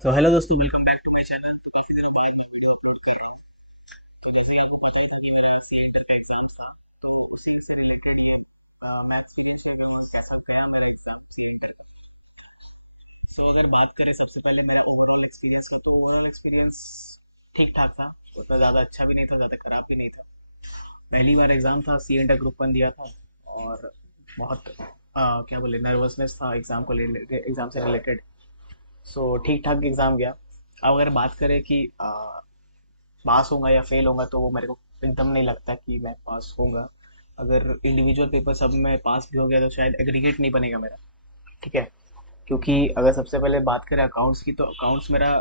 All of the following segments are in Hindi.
तो हेलो दोस्तों, welcome back to my channel. तो काफ़ी दिनों बाद मैं वीडियो अपलोड किया है। तो जैसे आपको चाहिए था कि मेरा सी इंटर का एग्जाम था, तो उसी से रिलेटेड ये मैथ्स फिजिक्स का कैसा गया मेरा एग्जाम सी इंटर का। सो अगर बात करें सबसे पहले मेरे ओवरऑल एक्सपीरियंस की, तो ओवरऑल एक्सपीरियंस ठीक ठाक था। उतना ज़्यादा अच्छा भी नहीं था, ज़्यादा ख़राब भी नहीं था। पहली बार एग्ज़ाम था, सी इंटर ग्रुप वन दिया था। और बहुत क्या बोले, नर्वसनेस था एग्ज़ाम को एग्ज़ाम से रिलेटेड। सो ठीक ठाक एग्ज़ाम गया। अब अगर बात करें कि पास होऊंगा या फेल होऊंगा, तो वो मेरे को एकदम नहीं लगता कि मैं पास होऊंगा। अगर इंडिविजुअल पेपर सब में पास भी हो गया तो शायद एग्रीगेट नहीं बनेगा मेरा। ठीक है। क्योंकि अगर सबसे पहले बात करें अकाउंट्स की, तो अकाउंट्स मेरा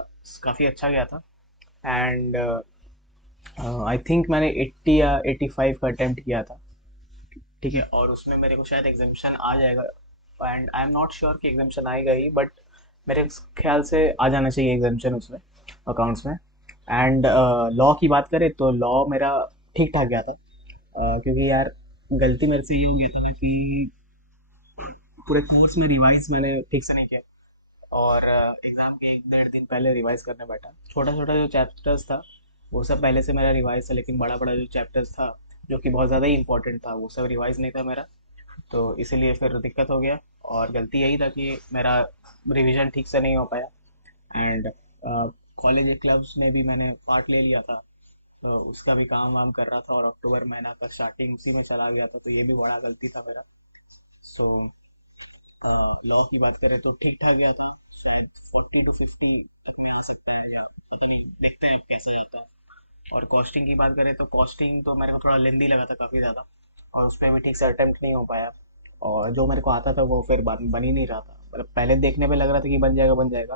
काफ़ी अच्छा गया था। एंड आई थिंक मैंने 80 या 85 का अटेम्प्ट किया था। ठीक है, और उसमें मेरे को शायद एग्जामेशन आ जाएगा। And I am not sure कि एग्जामेशन आएगा ही, बट मेरे ख्याल से आ जाना चाहिए एग्जामेशन उसमें, अकाउंट्स में। एंड लॉ की बात करें तो लॉ मेरा ठीक ठाक गया था। क्योंकि यार, गलती मेरे से ये हो गया था ना कि पूरे कोर्स में रिवाइज मैंने ठीक से नहीं किया। और एग्ज़ाम के एक डेढ़ दिन पहले रिवाइज करने बैठा। छोटा छोटा जो चैप्टर्स था वो सब पहले से मेरा रिवाइज था, लेकिन बड़ा बड़ा जो चैप्टर्स था जो कि बहुत ज़्यादा ही इंपॉर्टेंट था, वो सब रिवाइज नहीं था मेरा। तो इसीलिए फिर दिक्कत हो गया। और गलती यही था कि मेरा रिवीजन ठीक से नहीं हो पाया। एंड कॉलेज क्लब्स में भी मैंने पार्ट ले लिया था, तो उसका भी काम वाम कर रहा था, और अक्टूबर महीना का स्टार्टिंग उसी में चला गया था, तो ये भी बड़ा गलती था मेरा। सो लॉ की बात करें तो ठीक ठाक गया था। शायद 40 to 50 तक में आ सकता है, या पता नहीं, देखते हैं अब कैसा जाता है। और कॉस्टिंग की बात करें तो कॉस्टिंग तो मेरे को थोड़ा लेंदी लगा था काफ़ी ज़्यादा, और उस पर भी ठीक से अटेम्प्ट नहीं हो पाया। और जो मेरे को आता था वो फिर बन ही नहीं रहा था। मतलब पहले देखने पे लग रहा था कि बन जाएगा बन जाएगा।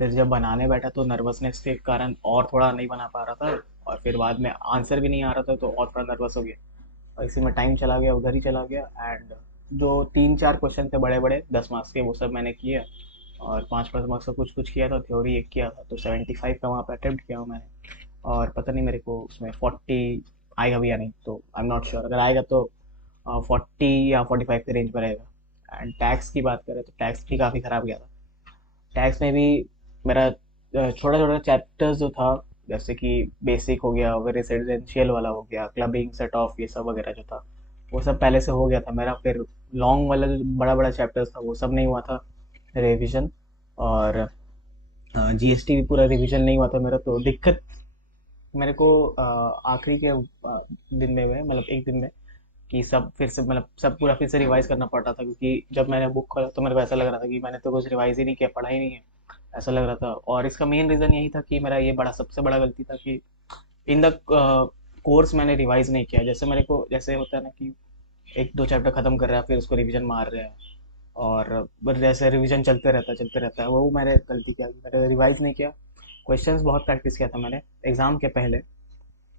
फिर जब बनाने बैठा तो नर्वसनेस के कारण और थोड़ा नहीं बना पा रहा था। और फिर बाद में आंसर भी नहीं आ रहा था, तो और थोड़ा नर्वस हो गया। और इसी में टाइम चला गया, उधर ही चला गया। एंड जो 3 4 क्वेश्चन थे बड़े बड़े 10 मार्क्स के, वो सब मैंने किए। और 5 5 मार्क्स का कुछ कुछ किया था, थ्योरी एक किया था, तो 75 का वहाँ पे अटेम्प्ट किया हूँ मैंने। और पता नहीं मेरे को उसमें 40 आएगा भी या नहीं, तो आई एम नॉट श्योर। अगर आएगा तो 40 या 45 के रेंज में रहेगा। एंड टैक्स की बात करें तो टैक्स भी काफ़ी ख़राब गया था। टैक्स में भी मेरा छोटा छोटा चैप्टर्स जो था, जैसे कि बेसिक हो गया, फिर रेसिडेंशियल वाला हो गया, क्लबिंग सेट ऑफ, ये सब वगैरह जो था, वो सब पहले से हो गया था मेरा। फिर लॉन्ग वाला जो बड़ा बड़ा चैप्टर्स था वो सब नहीं हुआ था रिविजन। और जीएसटी भी पूरा रिवीजन नहीं हुआ था मेरा, तो दिक्कत मेरे को आखिरी के दिन में हुए, मतलब एक दिन में, कि सब फिर से, मतलब सब पूरा फिर से रिवाइज करना पड़ रहा था। क्योंकि जब मैंने बुक खोला तो मेरे को ऐसा लग रहा था कि मैंने तो कुछ रिवाइज ही नहीं किया, पढ़ा ही नहीं है, ऐसा लग रहा था। और इसका मेन रीज़न यही था कि मेरा ये बड़ा सबसे बड़ा गलती था कि इन द कोर्स मैंने रिवाइज नहीं किया। जैसे मेरे को, जैसे होता है ना कि एक दो चैप्टर खत्म कर रहा है फिर उसको रिवीजन मार रहे हैं, और बस जैसे रिवीजन चलते रहता है, वो मैंने गलती किया, मैंने रिवाइज नहीं किया। क्वेश्चंस बहुत प्रैक्टिस किया था मैंने एग्ज़ाम के पहले,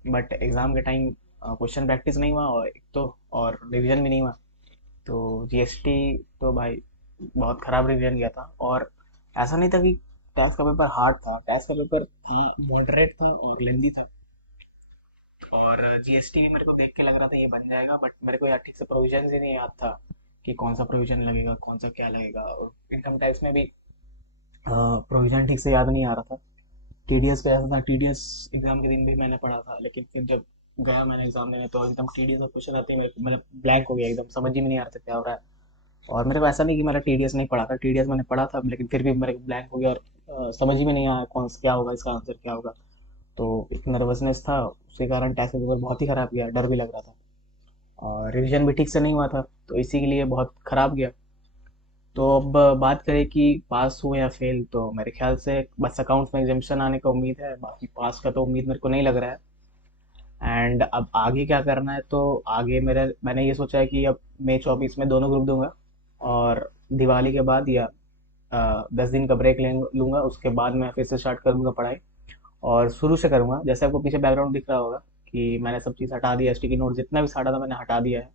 बट एग्ज़ाम के टाइम क्वेश्चन प्रैक्टिस नहीं हुआ, और एक तो और रिवीजन भी नहीं हुआ। तो जीएसटी तो भाई बहुत ख़राब रिवीजन गया था। और ऐसा नहीं था कि टैक्स का पेपर हार्ड था, टैक्स का पेपर था, मॉडरेट था और लेंदी था। और जीएसटी भी मेरे को देख के लग रहा था ये बन जाएगा, बट मेरे को यार ठीक से प्रोविजन ही नहीं याद था कि कौन सा प्रोविजन लगेगा, कौन सा क्या लगेगा। और इनकम टैक्स में भी प्रोविजन ठीक से याद नहीं आ रहा था। टीडीएस पे ऐसा था, टीडीएस एग्जाम के दिन भी मैंने पढ़ा था, लेकिन फिर जब गया मैंने एग्जाम देने तो एकदम टीडीएस का क्वेश्चन आते ही मतलब ब्लैंक हो गया, एकदम समझ ही में नहीं आ रहा था क्या हो रहा है। और मेरे को ऐसा नहीं कि मैंने टीडीएस नहीं पढ़ा था, टीडीएस मैंने पढ़ा था, लेकिन फिर भी मेरे को ब्लैंक हो गया। और समझ ही में नहीं आया कौन सा क्या होगा, इसका आंसर क्या होगा। तो एक नर्वसनेस था, उसके कारण टेस्ट का पेपर बहुत ही खराब गया, डर भी लग रहा था। और रिवीजन भी ठीक से नहीं हुआ था, तो इसी के लिए बहुत खराब गया। तो अब बात करें कि पास हुए या फेल, तो मेरे ख्याल से बस अकाउंट्स में एग्जामेशन आने का उम्मीद है, बाकी पास का तो उम्मीद मेरे को नहीं लग रहा है। एंड अब आगे क्या करना है, तो आगे मैंने ये सोचा है कि अब मई 24 में दोनों ग्रुप दूंगा। और दिवाली के बाद या 10 दिन का ब्रेक ले लूंगा, उसके बाद मैं फिर से स्टार्ट करूंगा पढ़ाई। और शुरू से करूंगा, जैसे आपको पीछे बैकग्राउंड दिख रहा होगा कि मैंने सब चीज़ हटा दिया, स्टिकी नोट जितना भी साटा था मैंने हटा दिया है।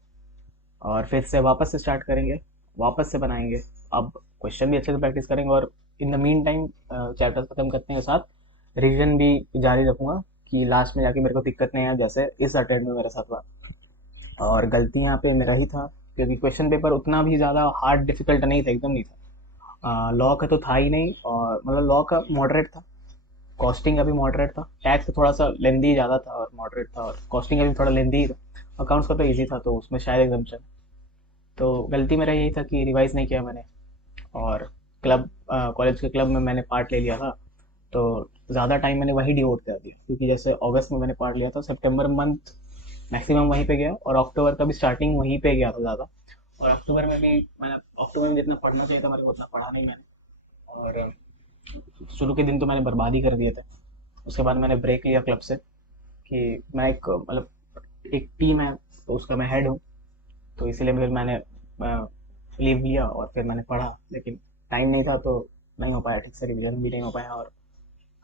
और फिर से वापस से स्टार्ट करेंगे, वापस से बनाएंगे। अब क्वेश्चन भी अच्छे से प्रैक्टिस करेंगे, और in the mean time chapter खत्म करने के साथ रिवीजन भी जारी रखूंगा, कि लास्ट में जाके मेरे को दिक्कत नहीं आए, जैसे इस अटेम्प्ट में मेरे साथ हुआ। और गलती यहाँ पे मेरा ही था, क्योंकि क्वेश्चन पेपर उतना भी ज़्यादा हार्ड डिफिकल्ट नहीं था, एकदम नहीं था। लॉ का तो था ही नहीं, और मतलब लॉ का मॉडरेट था, कॉस्टिंग का भी मॉडरेट था, टैक्स तो थोड़ा सा लेंदी ज़्यादा था और मॉडरेट था, और कॉस्टिंग का भी थोड़ा लेंदी ही था। अकाउंट्स का तो इजी था, तो उसमें शायद एग्जाम्पशन। तो गलती मेरा यही था कि रिवाइज नहीं किया मैंने। और क्लब, कॉलेज के क्लब में मैंने पार्ट ले लिया था, तो ज़्यादा टाइम मैंने वही डिवोट कर दिया, क्योंकि जैसे अगस्त में मैंने पार्ट लिया था, सितंबर मंथ मैक्सिमम वहीं पे गया, और अक्टूबर का भी स्टार्टिंग वहीं पे गया था ज़्यादा। और अक्टूबर में भी मैंने, अक्टूबर में जितना पढ़ना चाहिए था मेरे को उतना पढ़ा नहीं मैंने। और शुरू के दिन तो मैंने बर्बाद ही कर दिए थे। उसके बाद मैंने ब्रेक लिया क्लब से, कि मैं एक मतलब एक टीम है तो उसका मैं हेड हूँ, तो इसीलिए फिर मैंने लीव लिया और फिर मैंने पढ़ा, लेकिन टाइम नहीं था तो नहीं हो पाया ठीक से, रिविजन भी नहीं हो पाया, और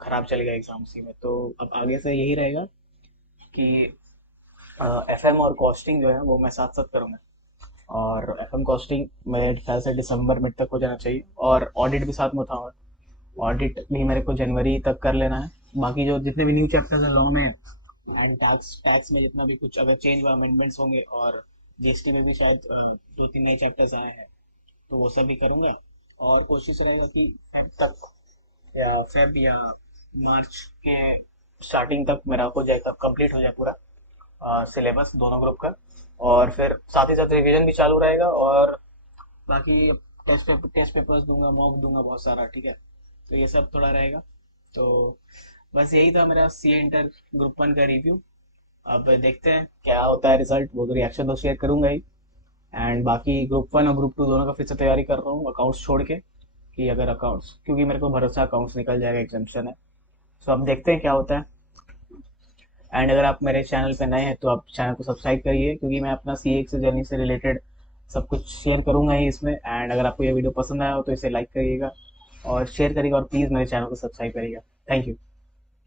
ख़राब चले गया एग्ज़ाम उसी में। तो अब आगे से यही रहेगा कि एफएम और कॉस्टिंग जो है वो मैं साथ साथ करूँगा। और एफएम कॉस्टिंग मेरे ख्याल से दिसंबर मिड तक हो जाना चाहिए, और ऑडिट भी साथ में था, और ऑडिट भी मेरे को जनवरी तक कर लेना है। बाकी जो जितने भी न्यू चैप्टर्स हैं लॉ में एंड टैक्स टैक्स में जितना भी कुछ अगर चेंज व अमेंडमेंट्स होंगे, और जीएसटी में भी शायद दो तीन नए चैप्टर्स आए हैं, तो वो सब भी करूँगा। और कोशिश रहेगा कि फेब तक, या फेब या मार्च के स्टार्टिंग तक मेरा हो जाए, तब कंप्लीट हो जाए पूरा सिलेबस दोनों ग्रुप का। और फिर साथ ही साथ रिवीजन भी चालू रहेगा, और बाकी टेस्ट पेपर्स दूंगा, मॉक दूंगा बहुत सारा, ठीक है। तो ये सब थोड़ा रहेगा। तो बस यही था मेरा सी इंटर ग्रुप वन का रिव्यू। अब देखते हैं क्या होता है रिजल्ट, वो तो रिएक्शन तो शेयर करूंगा ही। एंड बाकी ग्रुप वन और ग्रुप टू दोनों का फिर से तैयारी कर रहा हूँ अकाउंट्स छोड़ के, कि अगर अकाउंट्स, क्योंकि मेरे को भरोसा अकाउंट्स निकल जाएगा, एग्जामेशन है। सो अब देखते हैं क्या होता है। एंड अगर आप मेरे चैनल पे नए हैं तो आप चैनल को सब्सक्राइब करिए, क्योंकि मैं अपना सी एक्स जर्नी से रिलेटेड सब कुछ शेयर करूंगा ही इसमें। एंड अगर आपको ये वीडियो पसंद आया हो तो इसे लाइक करिएगा और शेयर करिएगा, और प्लीज़ मेरे चैनल को सब्सक्राइब करिएगा। Thank you.